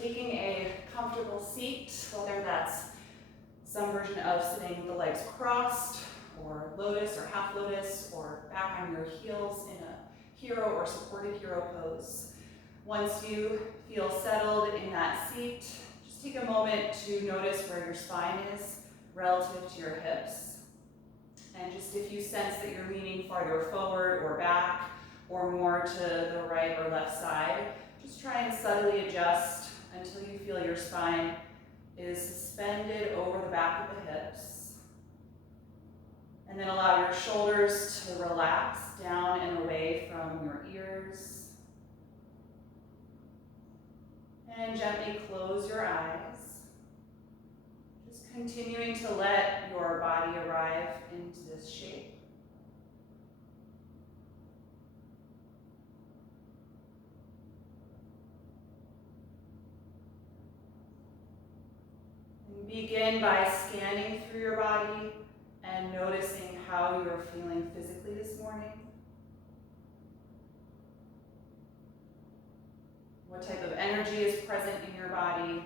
taking a comfortable seat, whether that's some version of sitting with the legs crossed, or lotus or half lotus, or back on your heels in a hero or supported hero pose. Once you feel settled in that seat, just take a moment to notice where your spine is relative to your hips. And just if you sense that you're leaning farther forward or back, or more to the right or left side, just try and subtly adjust until you feel your spine is suspended over the back of the hips. And then allow your shoulders to relax down and away from your ears. And gently close your eyes. Just continuing to let your body arrive into this shape. Begin by scanning through your body and noticing how you're feeling physically this morning. What type of energy is present in your body?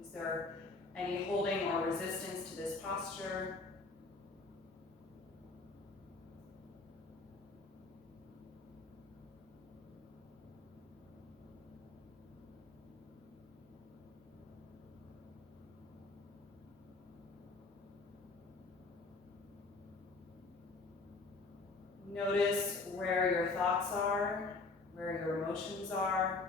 Is there any holding or resistance to this posture? Notice where your thoughts are, where your emotions are.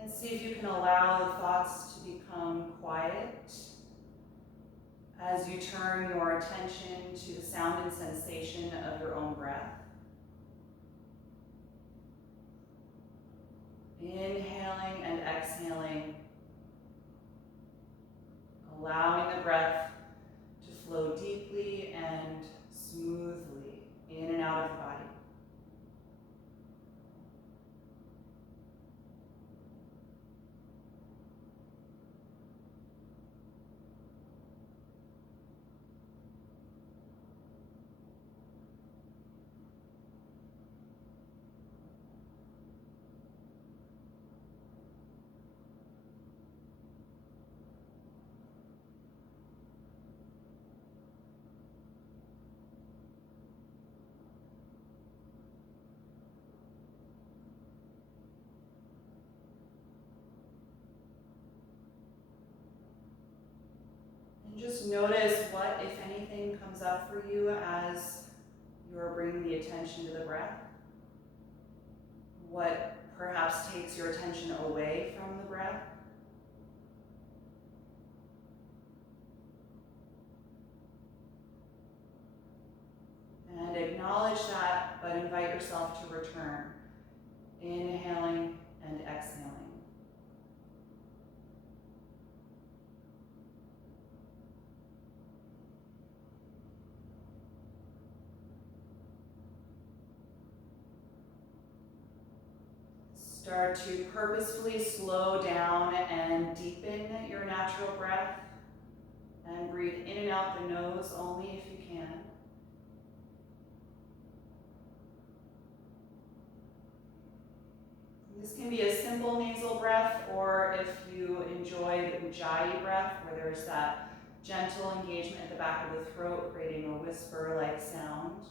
And see if you can allow the thoughts to become quiet as you turn your attention to the sound and sensation of your own breath. Inhaling and exhaling, allowing the breath to flow deeply and smoothly in and out of the body. Just notice what, if anything, comes up for you as you're bringing the attention to the breath. What perhaps takes your attention away from the breath. And acknowledge that, but invite yourself to return. Inhaling and exhaling. Start to purposefully slow down and deepen your natural breath, and breathe in and out the nose only if you can. This can be a simple nasal breath, or if you enjoy the Ujjayi breath, where there's that gentle engagement at the back of the throat, creating a whisper-like sound.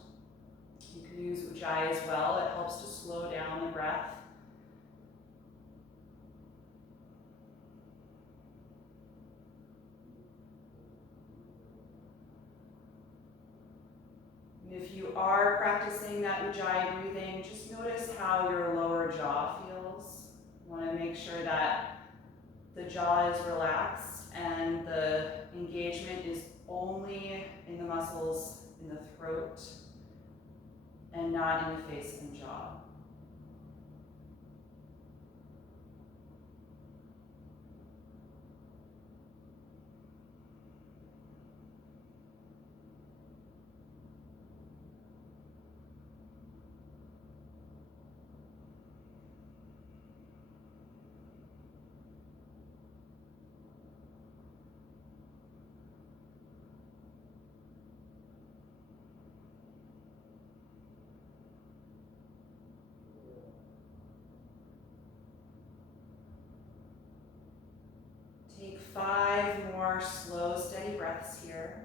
You can use Ujjayi as well. It helps to slow down the breath. If you are practicing that Ujjayi breathing, just notice how your lower jaw feels. You want to make sure that the jaw is relaxed and the engagement is only in the muscles in the throat and not in the face and jaw. 5 more slow, steady breaths here.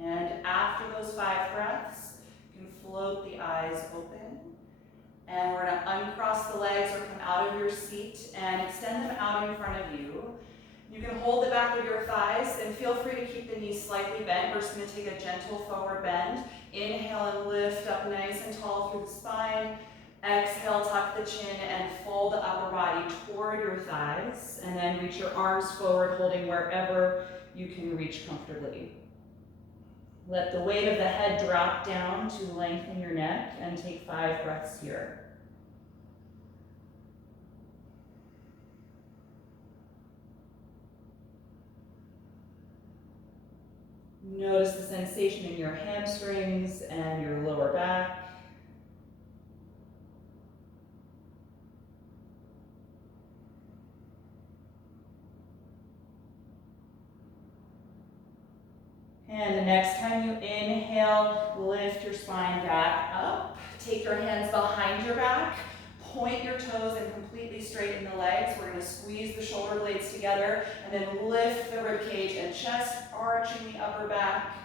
And after those 5 breaths, you can float the eyes open. And we're gonna uncross the legs or come out of your seat and extend them out in front of you. You can hold the back of your thighs and feel free to keep the knees slightly bent. We're just gonna take a gentle forward bend. Inhale and lift up nice and tall through the spine. Exhale, tuck the chin and fold the upper body toward your thighs. And then reach your arms forward, holding wherever you can reach comfortably. Let the weight of the head drop down to lengthen your neck and take 5 breaths here. Notice the sensation in your hamstrings and your lower back. And the next time you inhale, lift your spine back up. Take your hands behind your back. Point your toes and completely straighten the legs. We're going to squeeze the shoulder blades together and then lift the rib cage and chest, arching the upper back.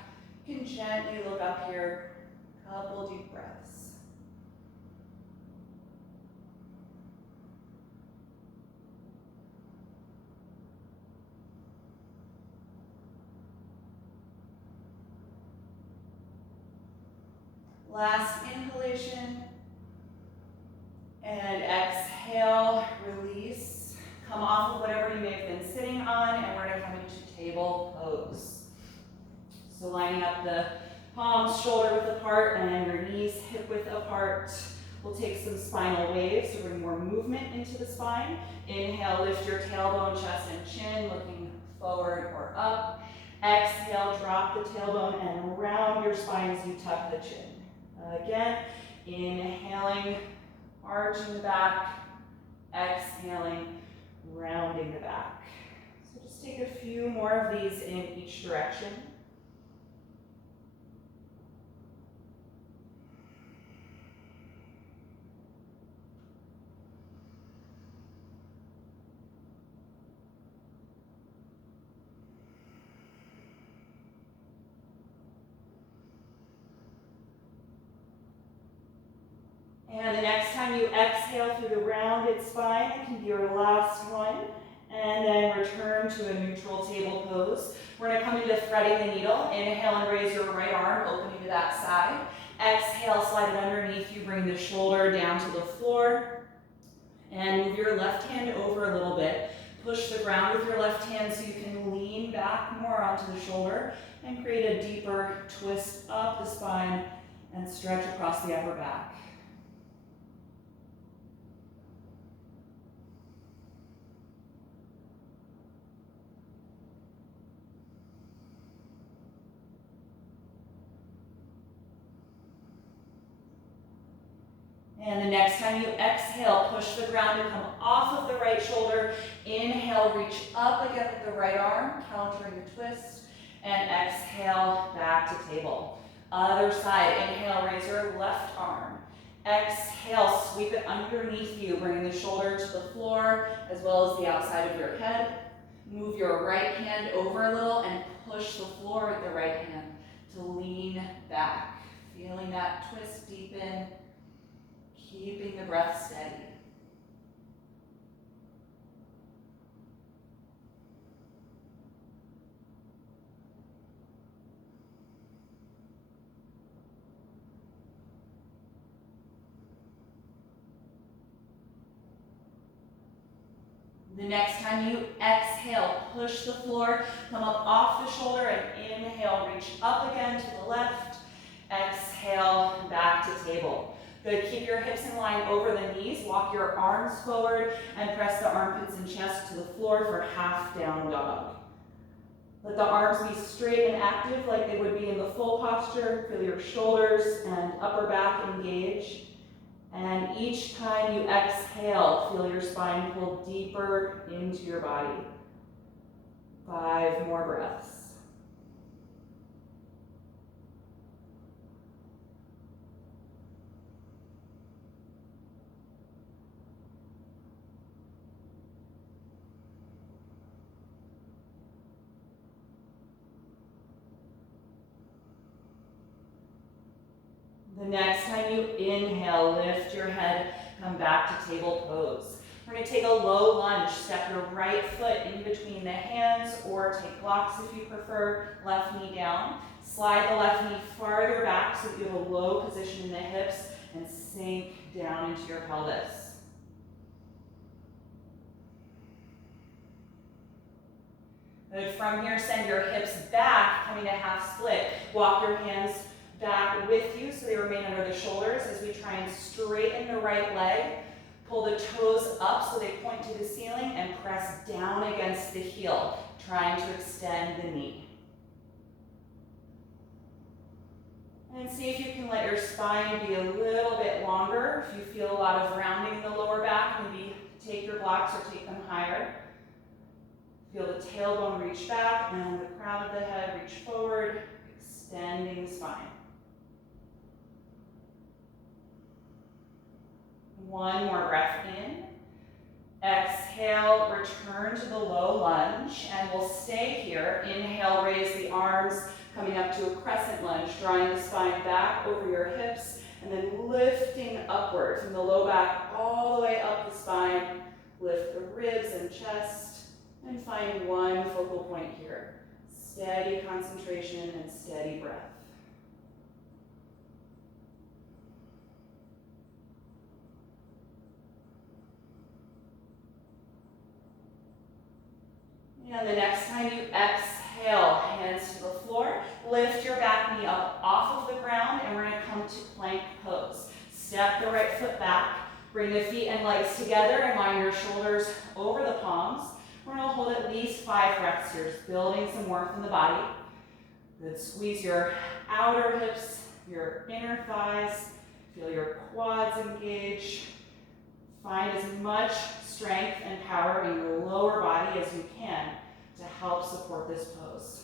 You can gently look up here. Couple deep breaths. Last inhalation. And exhale, release. Come off of whatever you may have been sitting on, and we're going to come into table pose. So lining up the palms shoulder width apart and your knees hip width apart. We'll take some spinal waves to bring more movement into the spine. Inhale, lift your tailbone, chest, and chin, looking forward or up. Exhale, drop the tailbone and round your spine as you tuck the chin. Again, inhaling, arching the back, exhaling, rounding the back. So just take a few more of these in each direction. And the next time you exhale through the rounded spine, it can be your last one. And then return to a neutral table pose. We're going to come into threading the needle. Inhale and raise your right arm, opening to that side. Exhale, slide it underneath you, bring the shoulder down to the floor. And move your left hand over a little bit. Push the ground with your left hand so you can lean back more onto the shoulder and create a deeper twist up the spine and stretch across the upper back. And the next time you exhale, push the ground to come off of the right shoulder. Inhale, reach up again with the right arm, countering the twist. And exhale, back to table. Other side, inhale, raise your left arm. Exhale, sweep it underneath you, bringing the shoulder to the floor as well as the outside of your head. Move your right hand over a little and push the floor with the right hand to lean back. Feeling that twist deepen. Keeping the breath steady. The next time you exhale, push the floor, come up off the shoulder and inhale, reach up again to the left. Exhale, back to table. Good, keep your hips in line over the knees, walk your arms forward and press the armpits and chest to the floor for half down dog. Let's Let the arms be straight and active like they would be in the full posture. Feel your shoulders and upper back engage. And each time you exhale, feel your spine pull deeper into your body. 5 more breaths. The next time you inhale, lift your head, come back to table pose. We're going to take a low lunge. Step your right foot in between the hands, or take blocks if you prefer. Left knee down. Slide the left knee farther back so that you have a low position in the hips, and sink down into your pelvis. Good. From here, send your hips back, coming to half split. Walk your hands back with you so they remain under the shoulders as we try and straighten the right leg. Pull the toes up so they point to the ceiling, and press down against the heel, trying to extend the knee. And see if you can let your spine be a little bit longer. If you feel a lot of rounding in the lower back, maybe take your blocks or take them higher. Feel the tailbone reach back and the crown of the head reach forward, extending the spine. One more breath in. Exhale, return to the low lunge, and we'll stay here. Inhale, raise the arms, coming up to a crescent lunge, drawing the spine back over your hips, and then lifting upward from the low back all the way up the spine. Lift the ribs and chest, and find one focal point here. Steady concentration and steady breath. And the next time you exhale, hands to the floor, lift your back knee up off of the ground, and we're going to come to plank pose. Step the right foot back, bring the feet and legs together, and line your shoulders over the palms. We're going to hold at least 5 breaths here, just building some warmth in the body. Good. Squeeze your outer hips, your inner thighs. Feel your quads engage. Find as much strength and power in your lower body as you can to help support this pose.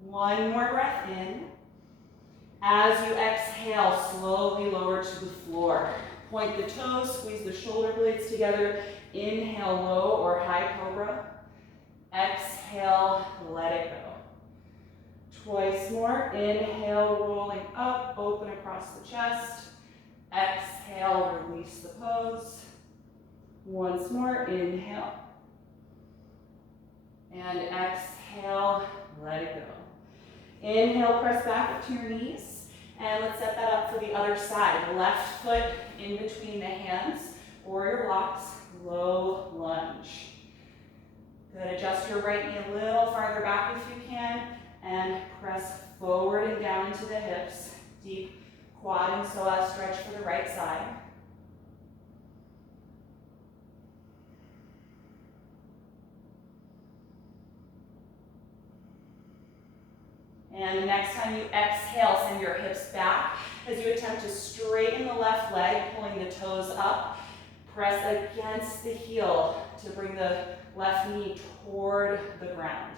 One more breath in. As you exhale, slowly lower to the floor. Point the toes, squeeze the shoulder blades together. Inhale, low or high cobra. Exhale, let it go. Twice more. Inhale, rolling up, open across the chest. Exhale, release the pose. Once more, inhale. And exhale, let it go. Inhale, press back up to your knees. And let's set that up for the other side. The left foot in between the hands, or your blocks, low lunge. Good. Adjust your right knee a little farther back if you can, and press forward and down into the hips. Deep quad and psoas stretch for the right side. And the next time you exhale, send your hips back as you attempt to straighten the left leg, pulling the toes up. Press against the heel to bring the left knee toward the ground.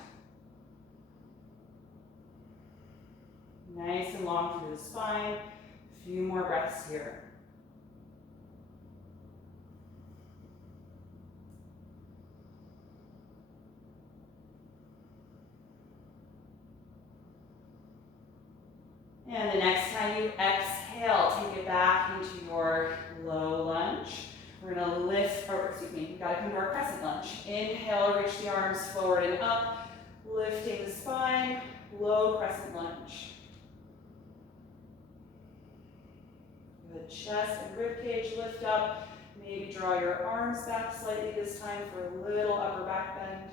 Nice and long through the spine. A few more breaths here. And the next time you exhale, take it back into your low lunge. We're going to lift, or excuse me, we've got to come to our crescent lunge. Inhale, reach the arms forward and up, lifting the spine, low crescent lunge. Good. Chest and rib cage lift up. Maybe draw your arms back slightly this time for a little upper back bend.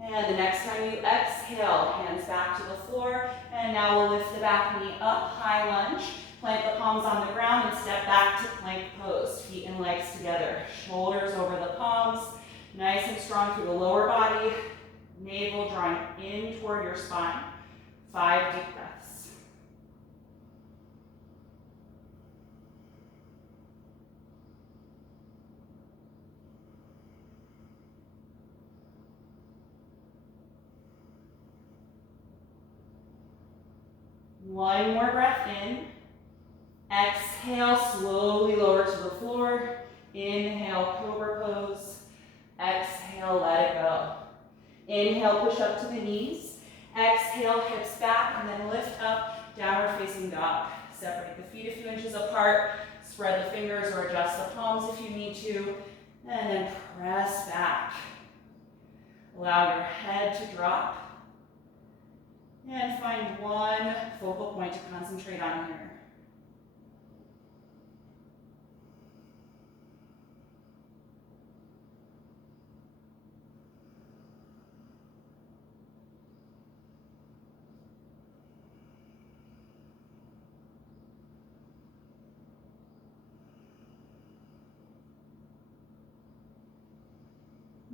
And the next time you exhale, hands back to the floor. And now we'll lift the back knee up, high lunge. Plant the palms on the ground and step back to plank pose. Feet and legs together. Shoulders over the palms. Nice and strong through the lower body. Navel drawing in toward your spine. 5 deep breaths. One more breath in. Exhale, slowly lower to the floor. Inhale, cobra pose. Exhale, let it go. Inhale, push up to the knees. Exhale, hips back, and then lift up, downward facing dog. Separate the feet a few inches apart. Spread the fingers or adjust the palms if you need to. And then press back. Allow your head to drop. And find one focal point to concentrate on here.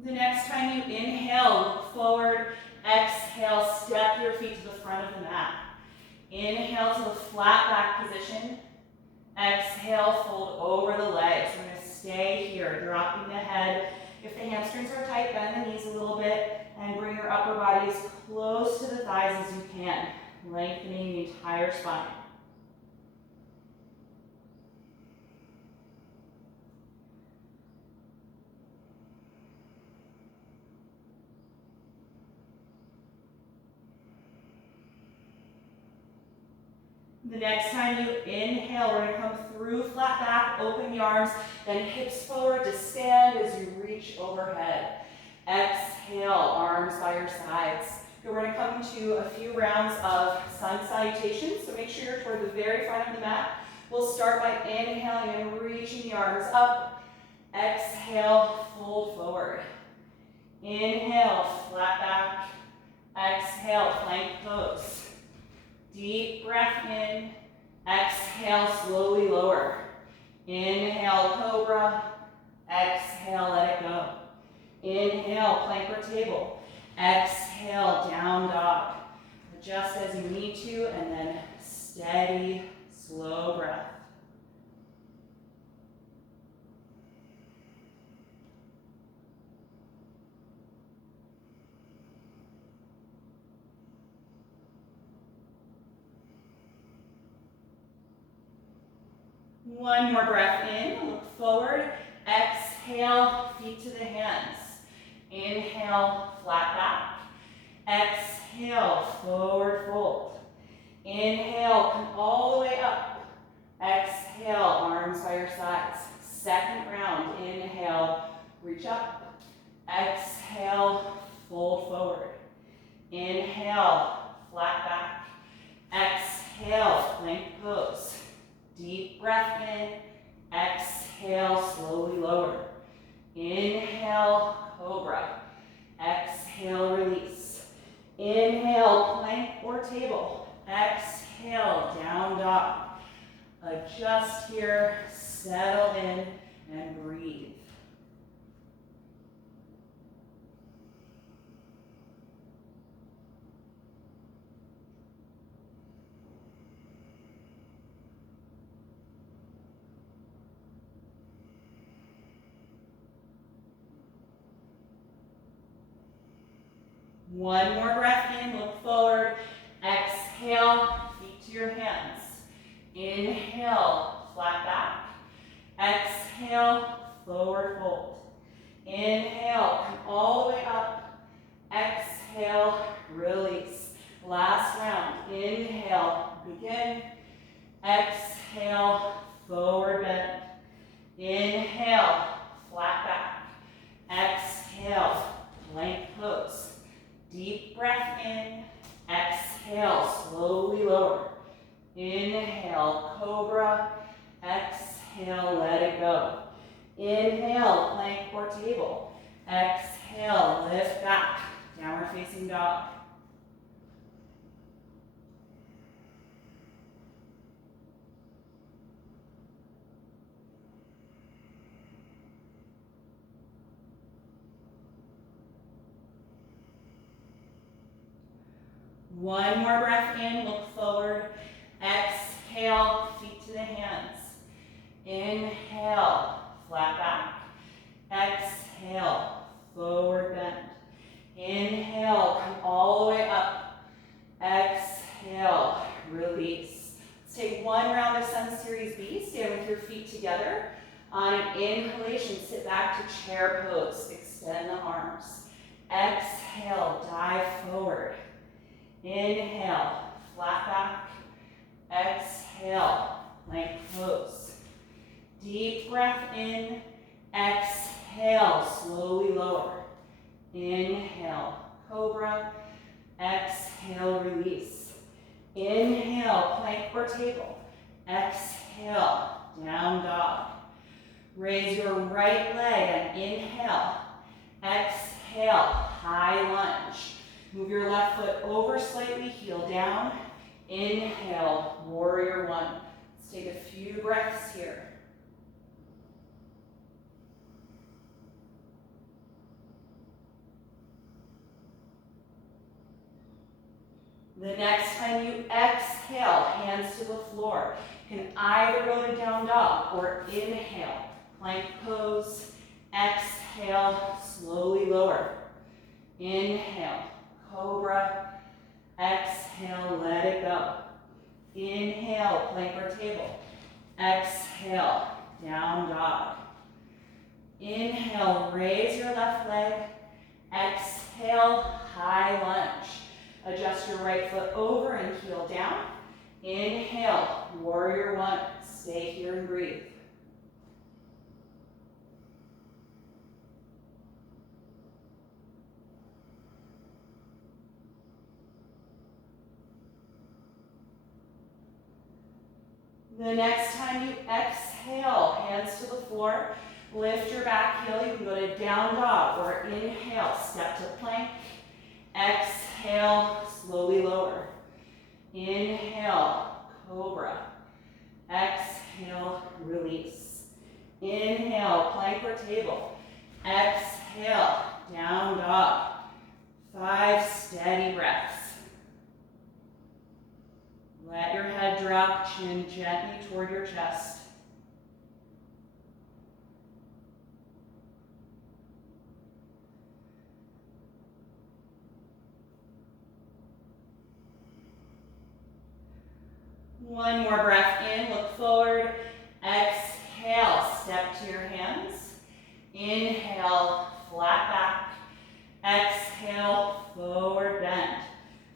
The next time you inhale, look forward. Exhale, step your feet to the front of the mat. Inhale to the flat back position. Exhale, fold over the legs. We're going to stay here, dropping the head. If the hamstrings are tight, bend the knees a little bit and bring your upper body as close to the thighs as you can, lengthening the entire spine. The next time you inhale, we're going to come through flat back, open the arms, then hips forward to stand as you reach overhead. Exhale, arms by your sides. We're going to come into a few rounds of sun salutations, so make sure you're toward the very front of the mat. We'll start by inhaling and reaching the arms up. Exhale, fold forward. Inhale, flat back. Exhale, plank pose. Deep breath in. Exhale, slowly lower. Inhale, cobra. Exhale, let it go. Inhale, plank or table. Exhale, down dog. Adjust as you need to, and then steady, slow breath. One more breath in, look forward. Exhale, feet to the hands. Inhale, flat back. Exhale, forward fold. Inhale, come all the way up. Exhale, arms by your sides. Second round, inhale, reach up. Exhale, fold forward. Inhale, flat back. Exhale, plank pose. Deep breath in. Exhale, slowly lower. Inhale, cobra. Exhale, release. Inhale, plank or table. Exhale, down dog. Adjust here, settle in, and breathe. One more breath in, look forward. Exhale, feet to your hands. Inhale, flat back. Exhale, forward fold. Inhale, come all the way up. Exhale, release. Last round. Inhale, begin. Exhale, forward bend. Inhale, flat back. Exhale, plank pose. Deep breath in. Exhale, slowly lower. Inhale, cobra. Exhale, let it go. Inhale, plank or table. Exhale, lift back. Downward downward facing dog. One more breath in, look forward. Exhale, feet to the hands. Inhale, flat back. Exhale, forward bend. Inhale, come all the way up. Exhale, release. Let's take one round of Sun Series B. Stand with your feet together. On an inhalation, sit back to chair pose. Extend the arms. Exhale, dive forward. Inhale, flat back. Exhale, plank pose. Deep breath in. Exhale, slowly lower. Inhale, cobra. Exhale, release. Inhale, plank or table. Exhale, down dog. Raise your right leg and inhale. Exhale, high lunge. Move your left foot over slightly, heel down. Inhale, warrior one. Let's take a few breaths here. The next time you exhale, hands to the floor. You can either go to down dog or inhale, plank pose. Exhale, slowly lower. Inhale, cobra. Exhale, let it go. Inhale, plank or table. Exhale, down dog. Inhale, raise your left leg. Exhale, high lunge. Adjust your right foot over and heel down. Inhale, warrior one. Stay here and breathe. The next time you exhale, hands to the floor, lift your back heel. You can go to down dog or inhale, step to plank. Exhale, slowly lower. Inhale, cobra. Exhale, release. Inhale, plank or table. Exhale, down dog. 5 steady breaths. Let your head drop, chin gently toward your chest. One more breath in, look forward. Exhale, step to your hands. Inhale, flat back. Exhale, forward bend.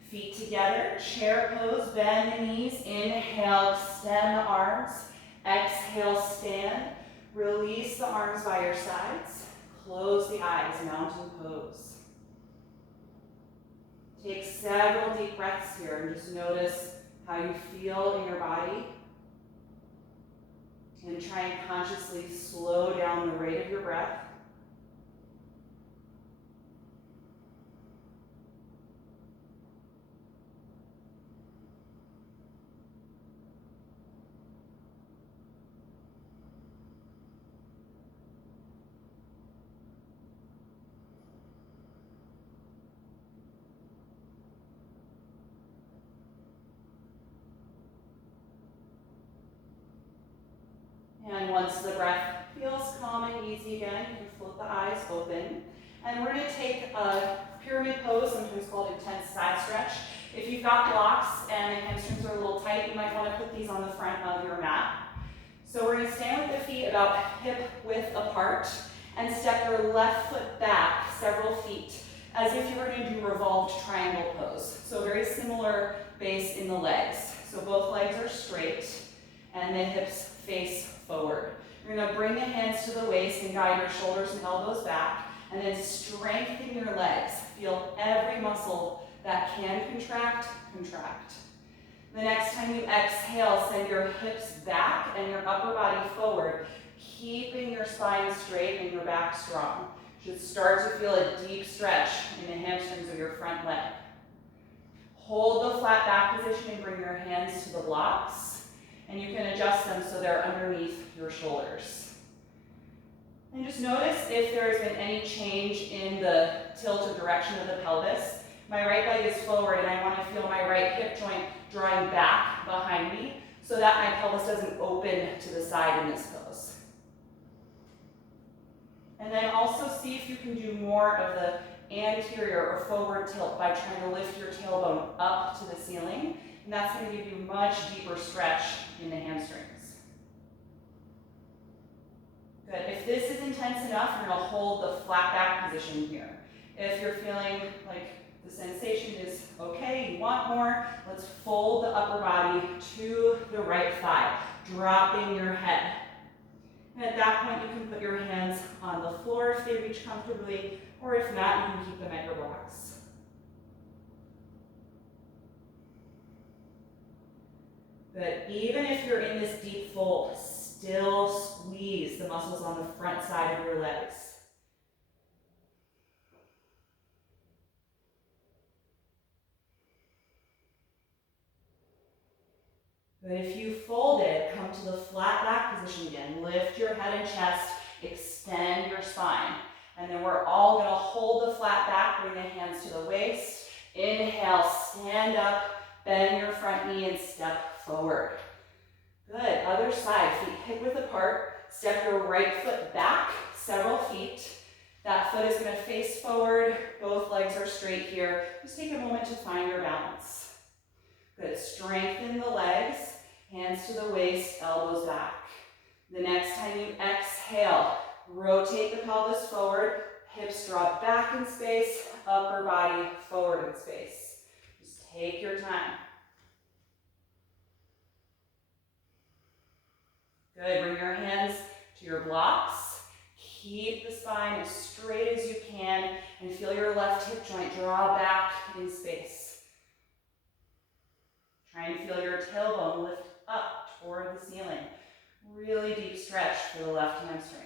Feet together, chair pose, bend the knees. Inhale, extend the arms. Exhale, stand. Release the arms by your sides. Close the eyes, mountain pose. Take several deep breaths here and just notice how you feel in your body. And try and consciously slow down the rate of your breath. And once the breath feels calm and easy again, you can float the eyes open. And we're going to take a pyramid pose, sometimes called intense side stretch. If you've got blocks and the hamstrings are a little tight, you might want to put these on the front of your mat. So we're going to stand with the feet about hip width apart and step your left foot back several feet as if you were going to do revolved triangle pose. So very similar base in the legs. So both legs are straight and the hips face forward. You're going to bring the hands to the waist and guide your shoulders and elbows back, and then strengthen your legs. Feel every muscle that can contract, contract. The next time you exhale, send your hips back and your upper body forward, keeping your spine straight and your back strong. You should start to feel a deep stretch in the hamstrings of your front leg. Hold the flat back position and bring your hands to the blocks, and you can adjust them so they're underneath your shoulders. And just notice if there's been any change in the tilt or direction of the pelvis. My right leg is forward, and I want to feel my right hip joint drawing back behind me so that my pelvis doesn't open to the side in this pose. And then also see if you can do more of the anterior or forward tilt by trying to lift your tailbone up to the ceiling. And that's going to give you much deeper stretch in the hamstrings. Good. If this is intense enough, you're going to hold the flat back position here. If you're feeling like the sensation is okay, you want more, let's fold the upper body to the right thigh, dropping your head. And at that point, you can put your hands on the floor if they reach comfortably, or if not, you can keep them at your blocks. Good. Even if you're in this deep fold, still squeeze the muscles on the front side of your legs. Good. If you folded, come to the flat back position again. Lift your head and chest, extend your spine. And then we're all going to hold the flat back, bring the hands to the waist. Inhale, stand up, bend your front knee and step forward. Good. Other side, feet hip width apart. Step your right foot back several feet. That foot is going to face forward. Both legs are straight here. Just take a moment to find your balance. Good. Strengthen the legs. Hands to the waist, elbows back. The next time you exhale, rotate the pelvis forward. Hips draw back in space. Upper body forward in space. Just take your time. Good. Bring your hands to your blocks. Keep the spine as straight as you can and feel your left hip joint draw back in space. Try and feel your tailbone lift up toward the ceiling. Really deep stretch for the left hamstrings.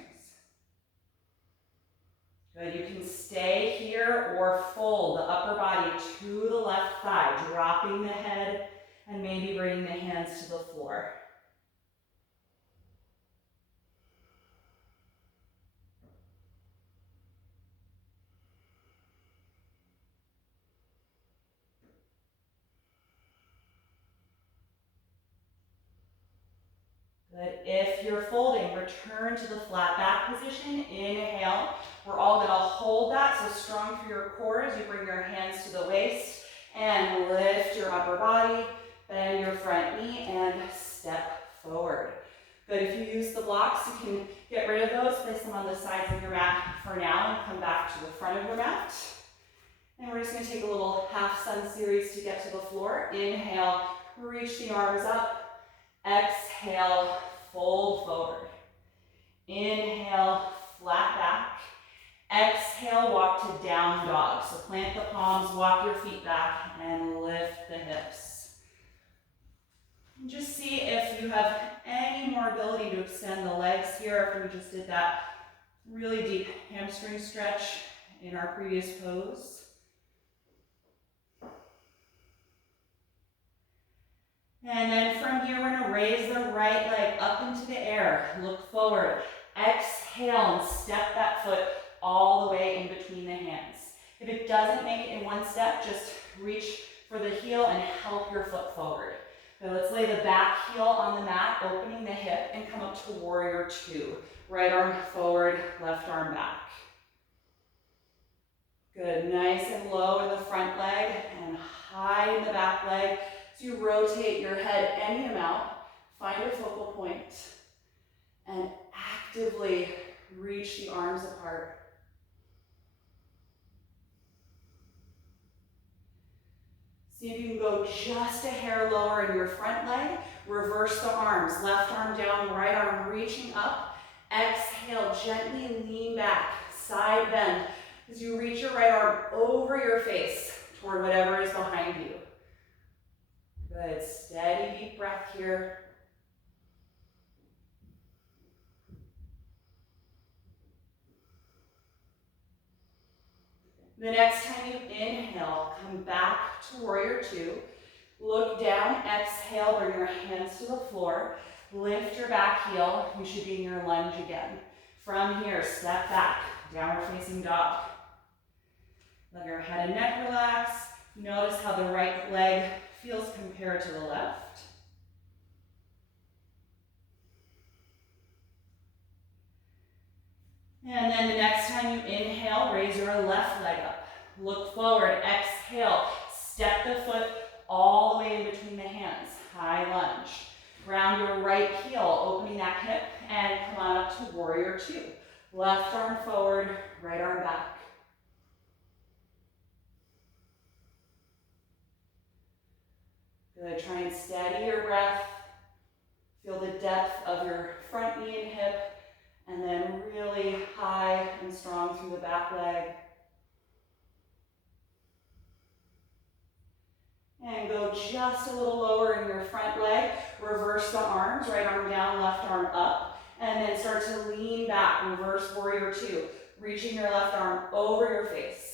Good. You can stay here or fold the upper body to the left thigh, dropping the head and maybe bringing the hands to the floor. Good. If you're folding, return to the flat back position. Inhale. We're all going to hold that, so strong through your core as you bring your hands to the waist and lift your upper body, bend your front knee, and step forward. Good. If you use the blocks, you can get rid of those, place them on the sides of your mat for now, and come back to the front of your mat. And we're just going to take a little half sun series to get to the floor. Inhale, reach the arms up. Exhale, fold forward. Inhale, flat back. Exhale, walk to down dog. So plant the palms, walk your feet back, and lift the hips. And just see if you have any more ability to extend the legs here after we just did that really deep hamstring stretch in our previous pose. And then from here, we're going to raise the right leg up into the air. Look forward. Exhale and step that foot all the way in between the hands. If it doesn't make it in one step, just reach for the heel and help your foot forward. So let's lay the back heel on the mat, opening the hip, and come up to warrior two. Right arm forward, left arm back. Good. Nice and low in the front leg and high in the back leg. So you rotate your head any amount, find a focal point, and actively reach the arms apart. See if you can go just a hair lower in your front leg. Reverse the arms, left arm down, right arm reaching up. Exhale, gently lean back, side bend, as you reach your right arm over your face toward whatever is behind you. Good, steady deep breath here. The next time you inhale, come back to warrior two. Look down, exhale, bring your hands to the floor. Lift your back heel. You should be in your lunge again. From here, step back, downward facing dog. Let your head and neck relax. Notice how the right leg feels compared to the left. And then the next time you inhale, raise your left leg up. Look forward, exhale, step the foot all the way in between the hands, high lunge. Round your right heel, opening that hip, and come on up to warrior two. Left arm forward, right arm back. Good, try and steady your breath. Feel the depth of your front knee and hip, and then really high and strong through the back leg. And go just a little lower in your front leg. Reverse the arms, right arm down, left arm up. And then start to lean back, reverse warrior two. Reaching your left arm over your face.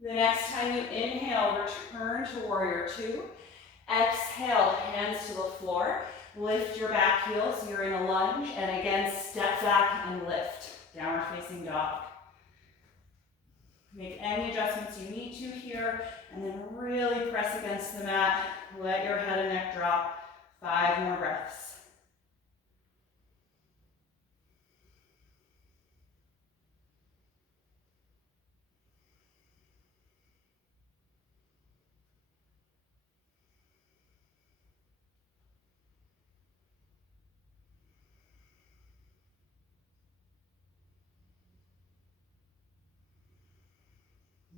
The next time you inhale, return to warrior two. Exhale, hands to the floor. Lift your back heel so you're in a lunge, and again, step back and lift. Downward facing dog. Make any adjustments you need to here, and then really press against the mat. Let your head and neck drop. 5 more breaths.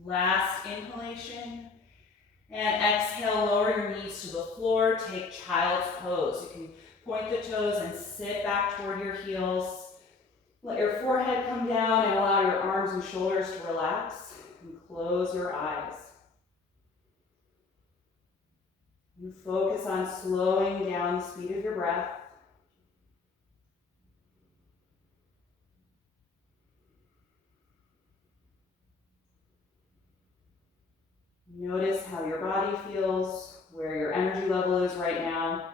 Last inhalation, and exhale, lower your knees to the floor, take child's pose. You can point the toes and sit back toward your heels. Let your forehead come down and allow your arms and shoulders to relax, and close your eyes. And focus on slowing down the speed of your breath. Notice how your body feels, where your energy level is right now.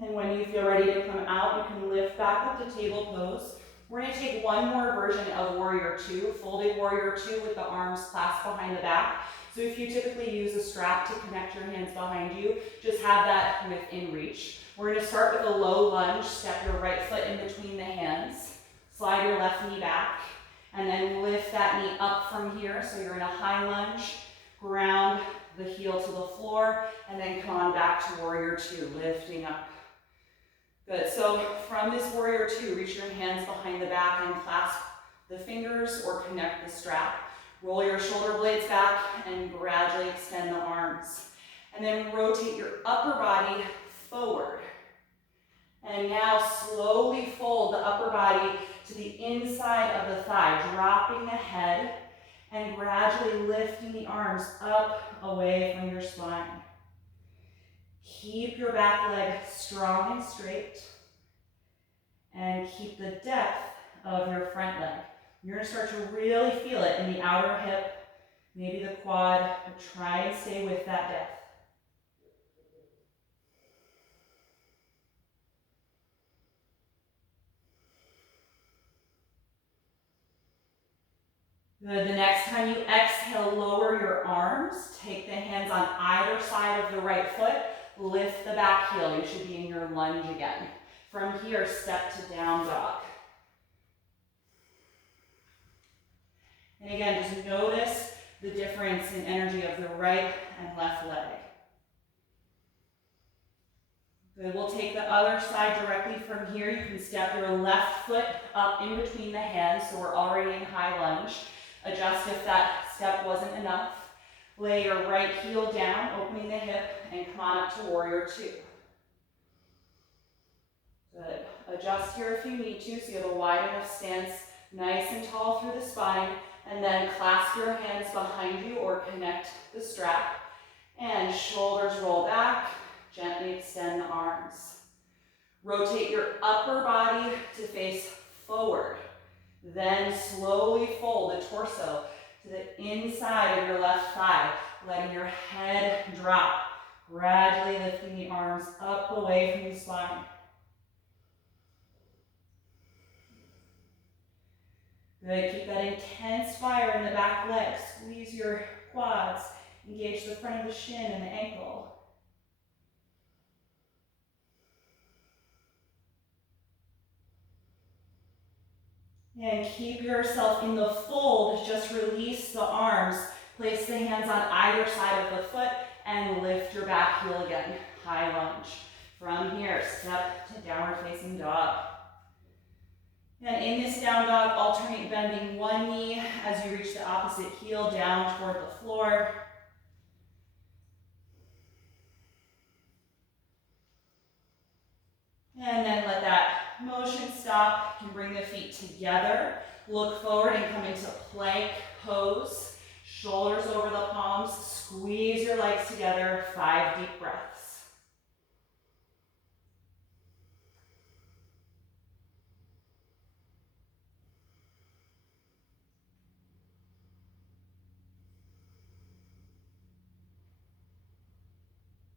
And when you feel ready to come out, you can lift back up to table pose. We're going to take one more version of warrior two, folded warrior two with the arms clasped behind the back. So if you typically use a strap to connect your hands behind you, just have that within reach. We're going to start with a low lunge. Step your right foot in between the hands. Slide your left knee back. And then lift that knee up from here. So you're in a high lunge. Ground the heel to the floor. And then come on back to warrior two, lifting up. Good, so from this warrior two, reach your hands behind the back and clasp the fingers or connect the strap. Roll your shoulder blades back and gradually extend the arms. And then rotate your upper body forward. And now slowly fold the upper body to the inside of the thigh, dropping the head and gradually lifting the arms up away from your spine. Keep your back leg strong and straight, and keep the depth of your front leg. You're going to start to really feel it in the outer hip, maybe the quad, but try and stay with that depth. Good. The next time you exhale, lower your arms. Take the hands on either side of the right foot. Lift the back heel. You should be in your lunge again. From here, step to down dog. And again, just notice the difference in energy of the right and left leg. Good. We'll take the other side directly from here. You can step your left foot up in between the hands, so we're already in high lunge. Adjust if that step wasn't enough. Lay your right heel down, opening the hip, and come on up to warrior two. Good. Adjust here if you need to, so you have a wide enough stance, nice and tall through the spine, and then clasp your hands behind you or connect the strap. And shoulders roll back, gently extend the arms. Rotate your upper body to face forward. Then slowly fold the torso to the inside of your left thigh, letting your head drop, gradually lifting the arms up away from the spine. Good, keep that intense fire in the back leg. Squeeze your quads, engage the front of the shin and the ankle. And keep yourself in the fold, just release the arms. Place the hands on either side of the foot and lift your back heel again. High lunge. From here, step to downward facing dog. And in this down dog, alternate bending one knee as you reach the opposite heel down toward the floor. And then let that motion stop. You can bring the feet together. Look forward and come into plank pose. Shoulders over the palms. Squeeze your legs together. 5 deep breaths.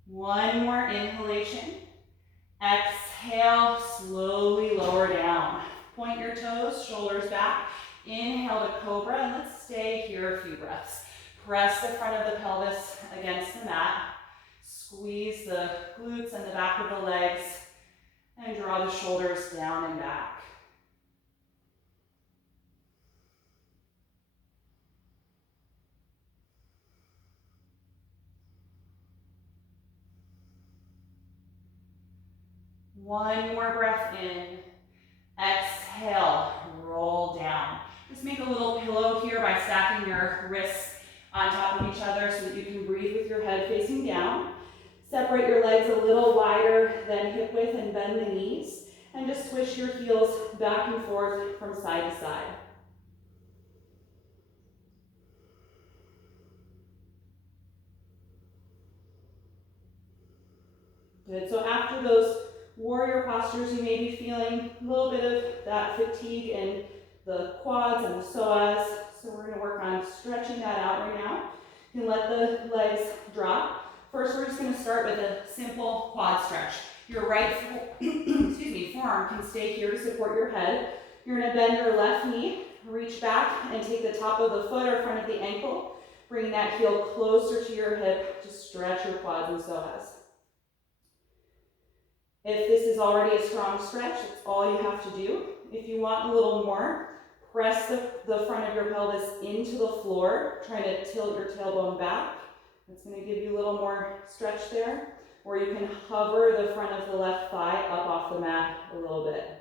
One more inhalation. Exhale, slowly lower down. Point your toes, shoulders back. Inhale to cobra, and let's stay here a few breaths. Press the front of the pelvis against the mat. Squeeze the glutes and the back of the legs, and draw the shoulders down and back. One more breath in. Exhale, roll down. Just make a little pillow here by stacking your wrists on top of each other so that you can breathe with your head facing down. Separate your legs a little wider than hip width and bend the knees. And just swish your heels back and forth from side to side. Good, so after those warrior postures, you may be feeling a little bit of that fatigue in the quads and the psoas. So we're going to work on stretching that out right now. You can let the legs drop. First, we're just going to start with a simple quad stretch. Your right forearm can stay here to support your head. You're going to bend your left knee, reach back, and take the top of the foot or front of the ankle. Bring that heel closer to your hip to stretch your quads and psoas. If this is already a strong stretch, that's all you have to do. If you want a little more, press the front of your pelvis into the floor, trying to tilt your tailbone back. That's going to give you a little more stretch there. Or you can hover the front of the left thigh up off the mat a little bit.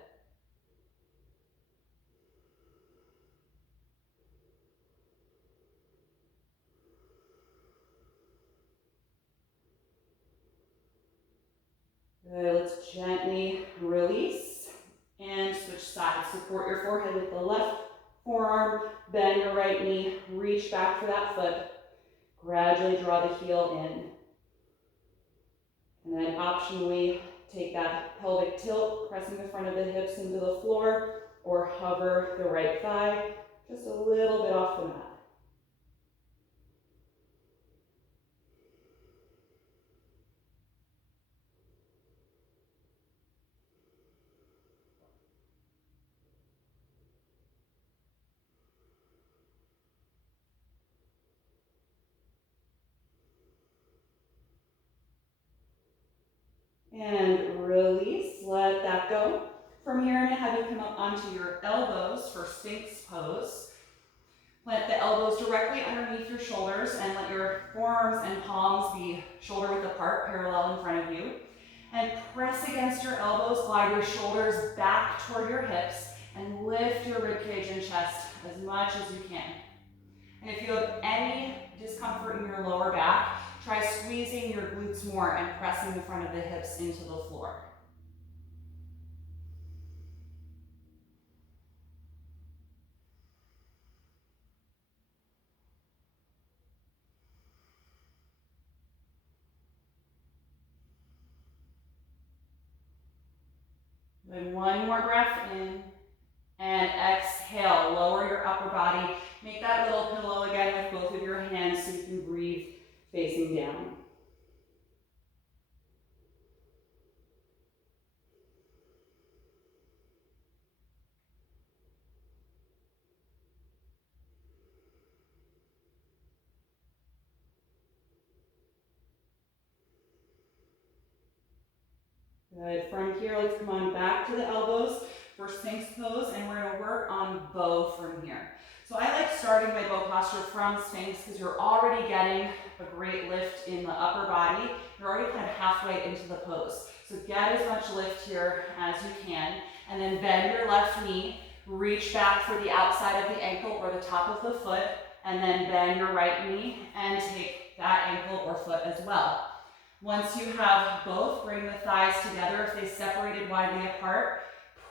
Good, let's gently release and switch sides. Support your forehead with the left forearm, bend your right knee, reach back for that foot. Gradually draw the heel in. And then optionally take that pelvic tilt, pressing the front of the hips into the floor, or hover the right thigh just a little bit off the mat. And release, let that go. From here, I'm going to have you come up onto your elbows for Sphinx pose. Plant the elbows directly underneath your shoulders and let your forearms and palms be shoulder width apart, parallel in front of you. And press against your elbows, glide your shoulders back toward your hips, and lift your ribcage and chest as much as you can. And if you have any discomfort in your lower back, try squeezing your glutes more and pressing the front of the hips into the floor. Good, one more breath in. And exhale, lower your upper body. Make that little pillow again with both of your hands so you can breathe facing down. Good, from here, let's come on back to the elbows for Sphinx pose, and we're gonna work on bow from here. So I like starting my bow posture from Sphinx because you're already getting a great lift in the upper body. You're already kind of halfway into the pose. So get as much lift here as you can, and then bend your left knee, reach back for the outside of the ankle or the top of the foot, and then bend your right knee and take that ankle or foot as well. Once you have both, bring the thighs together. If they separated widely apart,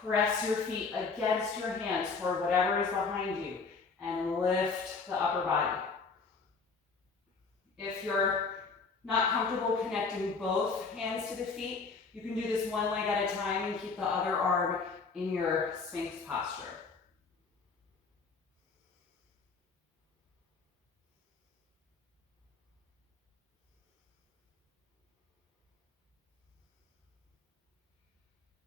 press your feet against your hands for whatever is behind you and lift the upper body. If you're not comfortable connecting both hands to the feet, you can do this one leg at a time and keep the other arm in your Sphinx posture.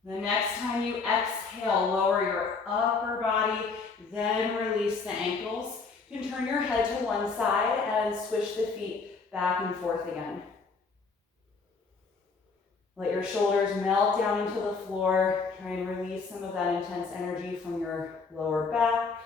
The next time you exhale, lower your upper body, then release the ankles. You can turn your head to one side and switch the feet back and forth again. Let your shoulders melt down into the floor. Try and release some of that intense energy from your lower back.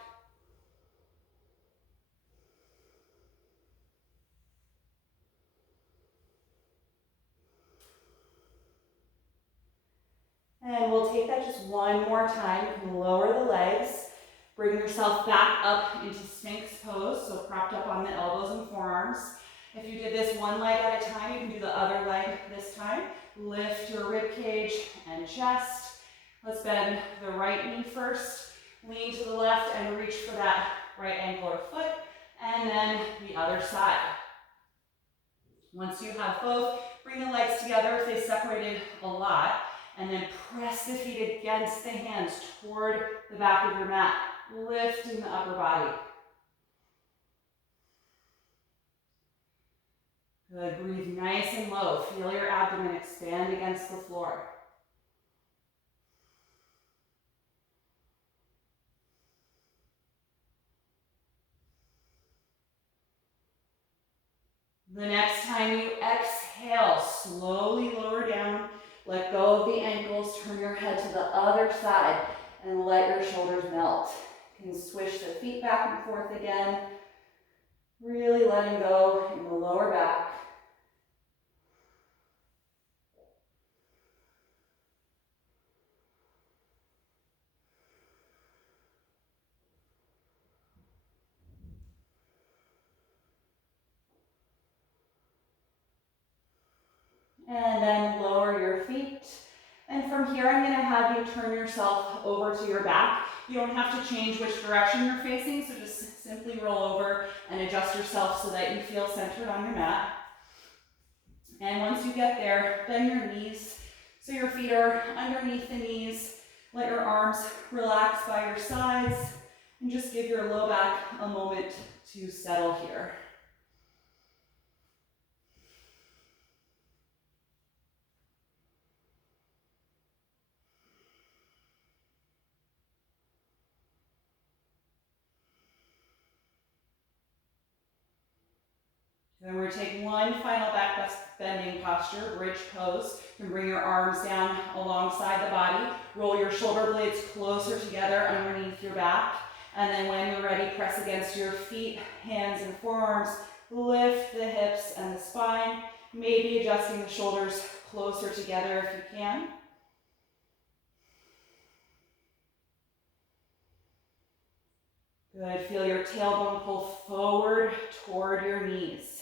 And we'll take that just one more time. You can lower the legs. Bring yourself back up into Sphinx pose, so propped up on the elbows and forearms. If you did this one leg at a time, you can do the other leg this time. Lift your rib cage and chest. Let's bend the right knee first. Lean to the left and reach for that right ankle or foot. And then the other side. Once you have both, bring the legs together if they separated a lot. And then press the feet against the hands toward the back of your mat, lifting the upper body. Good, breathe nice and low. Feel your abdomen expand against the floor. The next time you exhale, slowly lower down. Let go of the ankles, turn your head to the other side, and let your shoulders melt. You can swish the feet back and forth again, really letting go in the lower back. And then lower your feet. And from here, I'm gonna have you turn yourself over to your back. You don't have to change which direction you're facing, so just simply roll over and adjust yourself so that you feel centered on your mat. And once you get there, bend your knees so your feet are underneath the knees. Let your arms relax by your sides and just give your low back a moment to settle here. Then we're going to take one final back bending posture, bridge pose. You can bring your arms down alongside the body. Roll your shoulder blades closer together underneath your back. And then when you're ready, press against your feet, hands and forearms. Lift the hips and the spine. Maybe adjusting the shoulders closer together if you can. Good. Feel your tailbone pull forward toward your knees.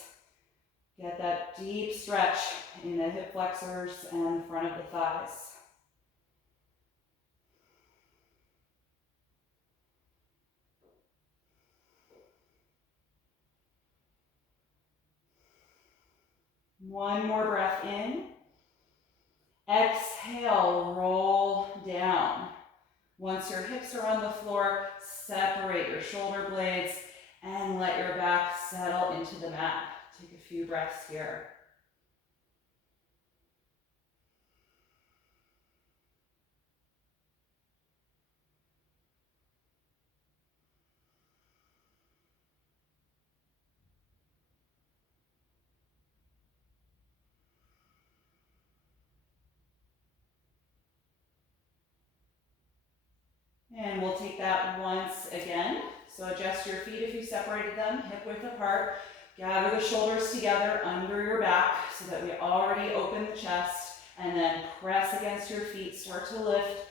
Get that deep stretch in the hip flexors and the front of the thighs. One more breath in. Exhale, roll down. Once your hips are on the floor, separate your shoulder blades and let your back settle into the mat. Take a few breaths here. And we'll take that once again. So adjust your feet if you separated them, hip width apart. Gather the shoulders together under your back so that we already open the chest, and then press against your feet, start to lift.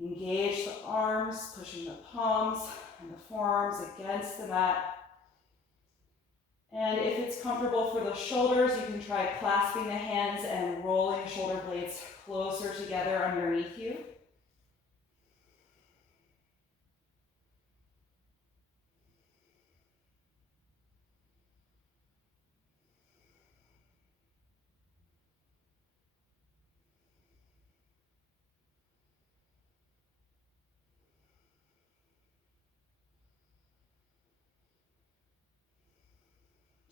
Engage the arms, pushing the palms and the forearms against the mat. And if it's comfortable for the shoulders, you can try clasping the hands and rolling the shoulder blades closer together underneath you.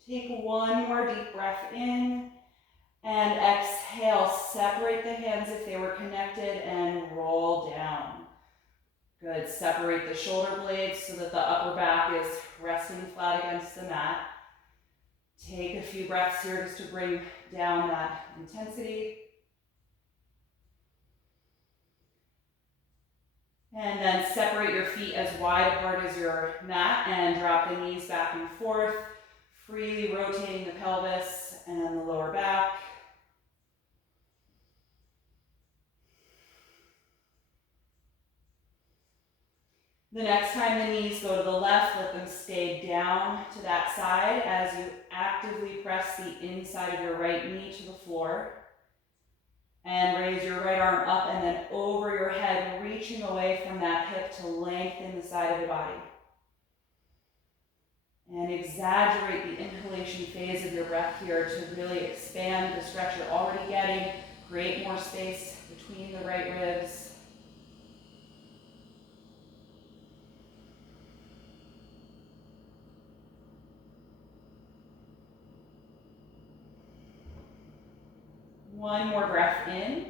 Take one more deep breath in, and exhale. Separate the hands if they were connected and roll down. Good. Separate the shoulder blades so that the upper back is resting flat against the mat. Take a few breaths here just to bring down that intensity. And then separate your feet as wide apart as your mat and drop the knees back and forth, freely rotating the pelvis and the lower back. The next time the knees go to the left, let them stay down to that side as you actively press the inside of your right knee to the floor. And raise your right arm up and then over your head, reaching away from that hip to lengthen the side of the body. And exaggerate the inhalation phase of your breath here to really expand the stretch you're already getting, create more space between the right ribs. One more breath in.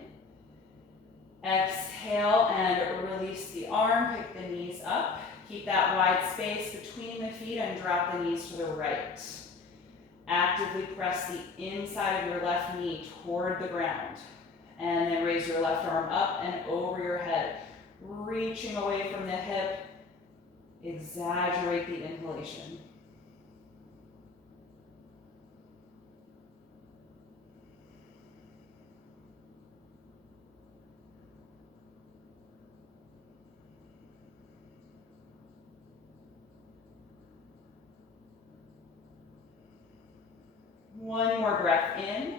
Exhale and release the arm, pick the knees up. Keep that wide space between the feet and drop the knees to the right. Actively press the inside of your left knee toward the ground. And then raise your left arm up and over your head, reaching away from the hip. Exaggerate the inhalation. One more breath in,